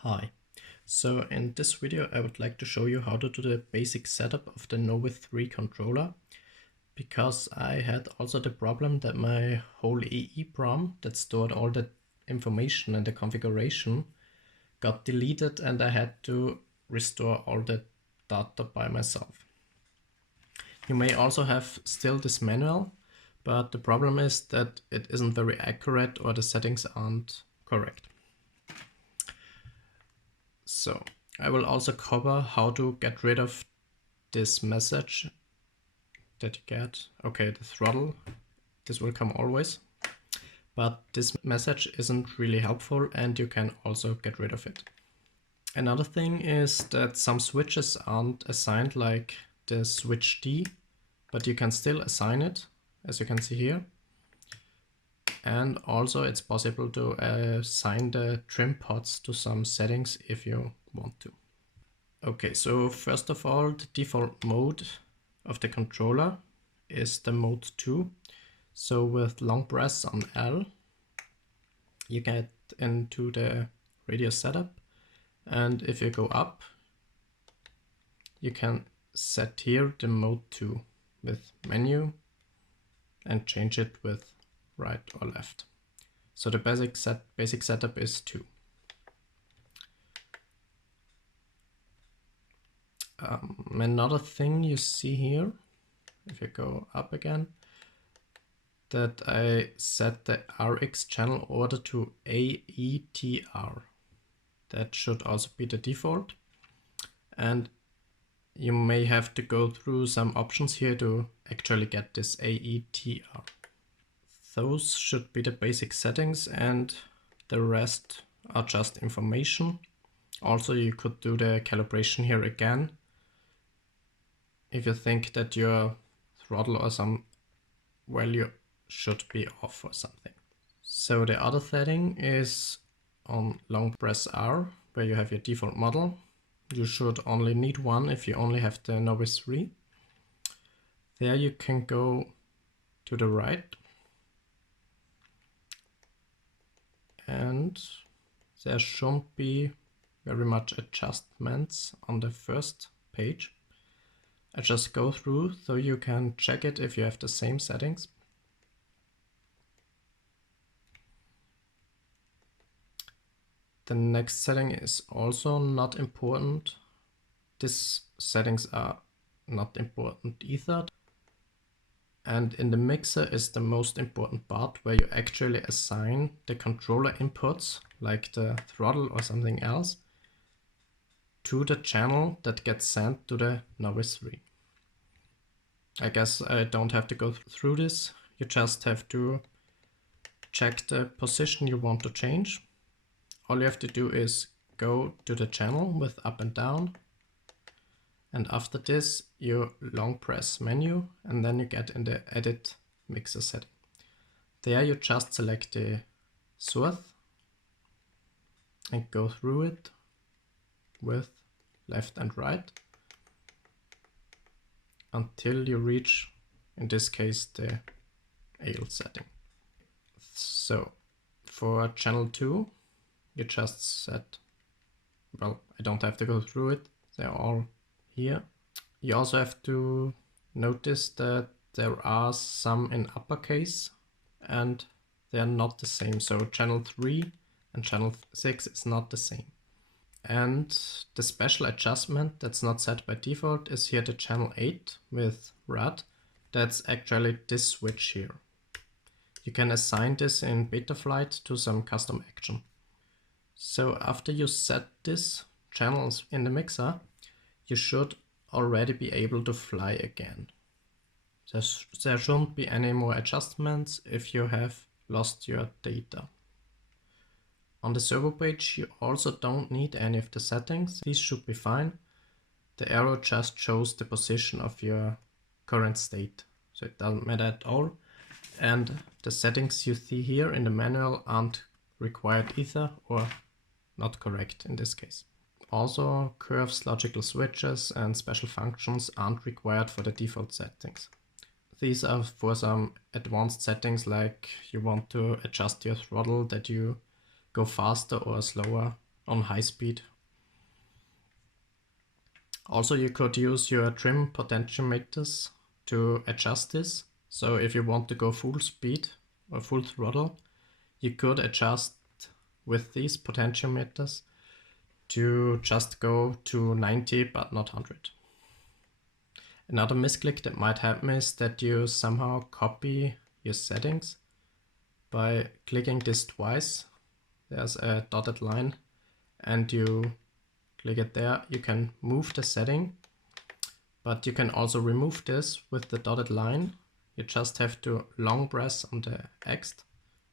Hi, so in this video I would like to show you how to do the basic setup of the Novice-III controller, because I had also the problem that my whole EEPROM that stored all the information and the configuration got deleted and I had to restore all the data by myself. You may also have still this manual, but the problem is that it isn't very accurate or the settings aren't correct. So I will also cover how to get rid of this message that you get. Okay, the throttle, this will come always, but this message isn't really helpful and you can also get rid of it. Another thing is that some switches aren't assigned, like the switch D, but you can still assign it, as you can see here. And also it's possible to assign the trim pods to some settings if you want to. Okay, so first of all, the default mode of the controller is the mode 2. So with long press on L, you get into the radio setup. And if you go up, you can set here the mode 2 with menu and change it with right or left. So the basic setup is 2. Another thing you see here, if you go up again, that I set the RX channel order to AETR. That should also be the default. And you may have to go through some options here to actually get this AETR. Those should be the basic settings and the rest are just information. Also, you could do the calibration here again if you think that your throttle or some value should be off or something. So the other setting is on long press R, where you have your default model. You should only need one if you only have the Novice-III. There you can go to the right and there shouldn't be very much adjustments on the first page. I just go through so you can check it if you have the same settings. The next setting is also not important. These settings are not important either. And in the mixer is the most important part, where you actually assign the controller inputs, like the throttle or something else, to the channel that gets sent to the Novice-III. I guess I don't have to go through this. You just have to check the position you want to change. All you have to do is go to the channel with up and down. And after this, you long press menu and then you get in the edit mixer setting. There you just select the source and go through it with left and right until you reach, in this case, the AL setting. So for channel 2, you just set, well, I don't have to go through it, they're all here. You also have to notice that there are some in uppercase and they are not the same. So channel 3 and channel 6 is not the same. And the special adjustment that's not set by default is here the channel 8 with RAD. That's actually this switch here. You can assign this in betaflight to some custom action. So after you set these channels in the mixer, you should already be able to fly again. There shouldn't be any more adjustments if you have lost your data. On the servo page, you also don't need any of the settings. These should be fine. The arrow just shows the position of your current state, so it doesn't matter at all. And the settings you see here in the manual aren't required either, or not correct in this case. Also, curves, logical switches and special functions aren't required for the default settings. These are for some advanced settings, like you want to adjust your throttle, that you go faster or slower. on high speed. Also, you could use your trim potentiometers to adjust this. So if you want to go full speed or full throttle, you could adjust with these potentiometers to just go to 90 but not 100. Another misclick that might happen is that you somehow copy your settings by clicking this twice. There's a dotted line and you click it there. You can move the setting, but you can also remove this with the dotted line. You just have to long press on the X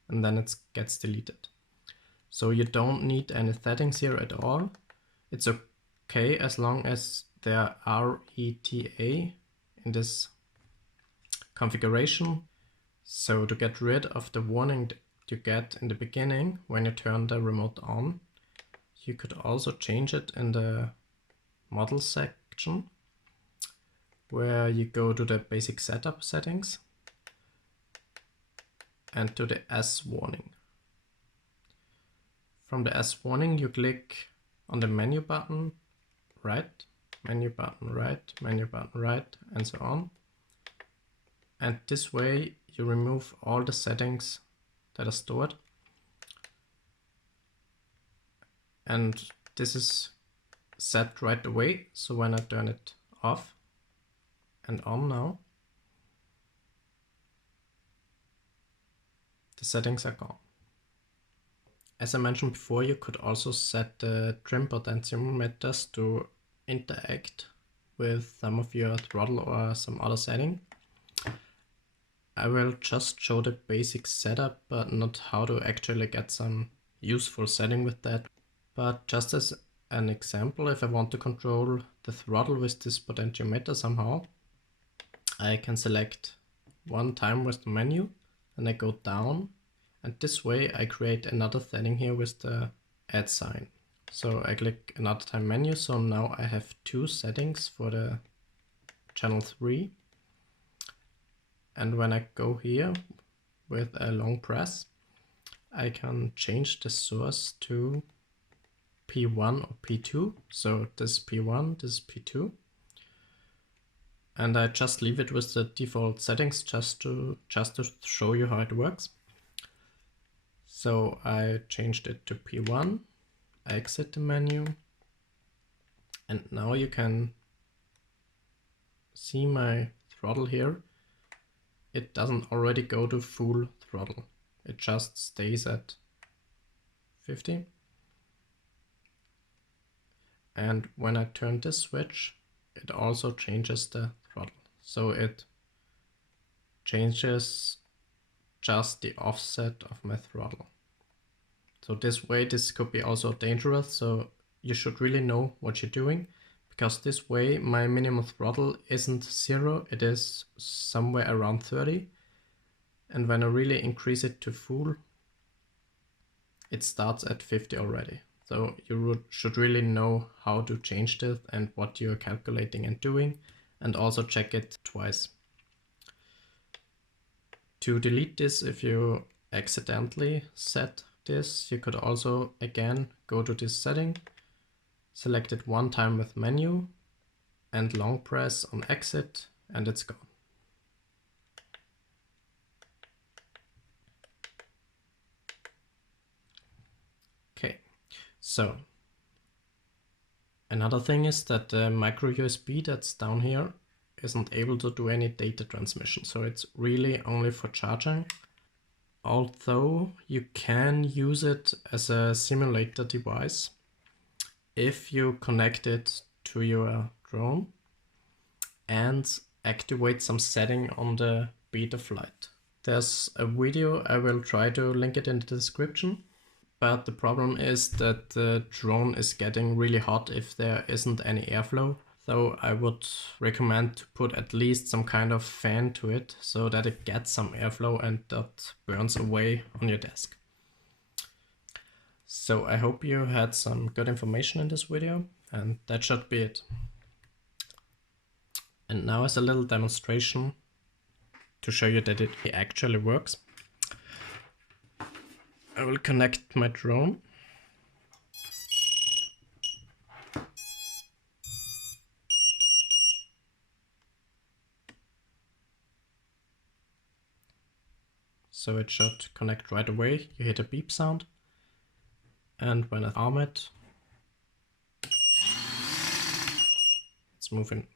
and then it gets deleted. So you don't need any settings here at all. It's okay as long as there are RETA in this configuration. So to get rid of the warning that you get in the beginning when you turn the remote on, you could also change it in the model section where you go to the basic setup settings and to the S warning. From the S warning, you click on the menu button right, menu button right, menu button right, and so on. And this way you remove all the settings that are stored. And this is set right away. So when I turn it off and on now, the settings are gone. As I mentioned before, you could also set the trim potentiometers to interact with some of your throttle or some other setting. I will just show the basic setup, but not how to actually get some useful setting with that. But just as an example, if I want to control the throttle with this potentiometer somehow, I can select one time with the menu, and I go down. And this way I create another setting here with the add sign. So I click another time menu. So now I have two settings for the channel 3. And when I go here with a long press, I can change the source to P1 or P2. So this is P1, this is P2. And I just leave it with the default settings just to show you how it works. So I changed it to P1, I exit the menu, and now you can see my throttle here. It doesn't already go to full throttle. It just stays at 50. And when I turn this switch, it also changes the throttle. So it changes just the offset of my throttle. So this way, this could be also dangerous. So you should really know what you're doing, because this way my minimum throttle isn't 0, it is somewhere around 30. And when I really increase it to full, it starts at 50 already. So you should really know how to change this and what you're calculating and doing, and also check it twice. To delete this, if you accidentally set this, you could also again go to this setting, select it one time with menu and long press on exit, and it's gone. Okay, so another thing is that the micro USB that's down here isn't able to do any data transmission, so it's really only for charging. Although you can use it as a simulator device if you connect it to your drone and activate some setting on the betaflight. There's a video, I will try to link it in the description, but the problem is that the drone is getting really hot if there isn't any airflow. So I would recommend to put at least some kind of fan to it so that it gets some airflow and that burns away on your desk. So I hope you had some good information in this video, and that should be it. And now as a little demonstration to show you that it actually works, I will connect my drone. so it should connect right away. You hit a beep sound, and when I arm it, it's moving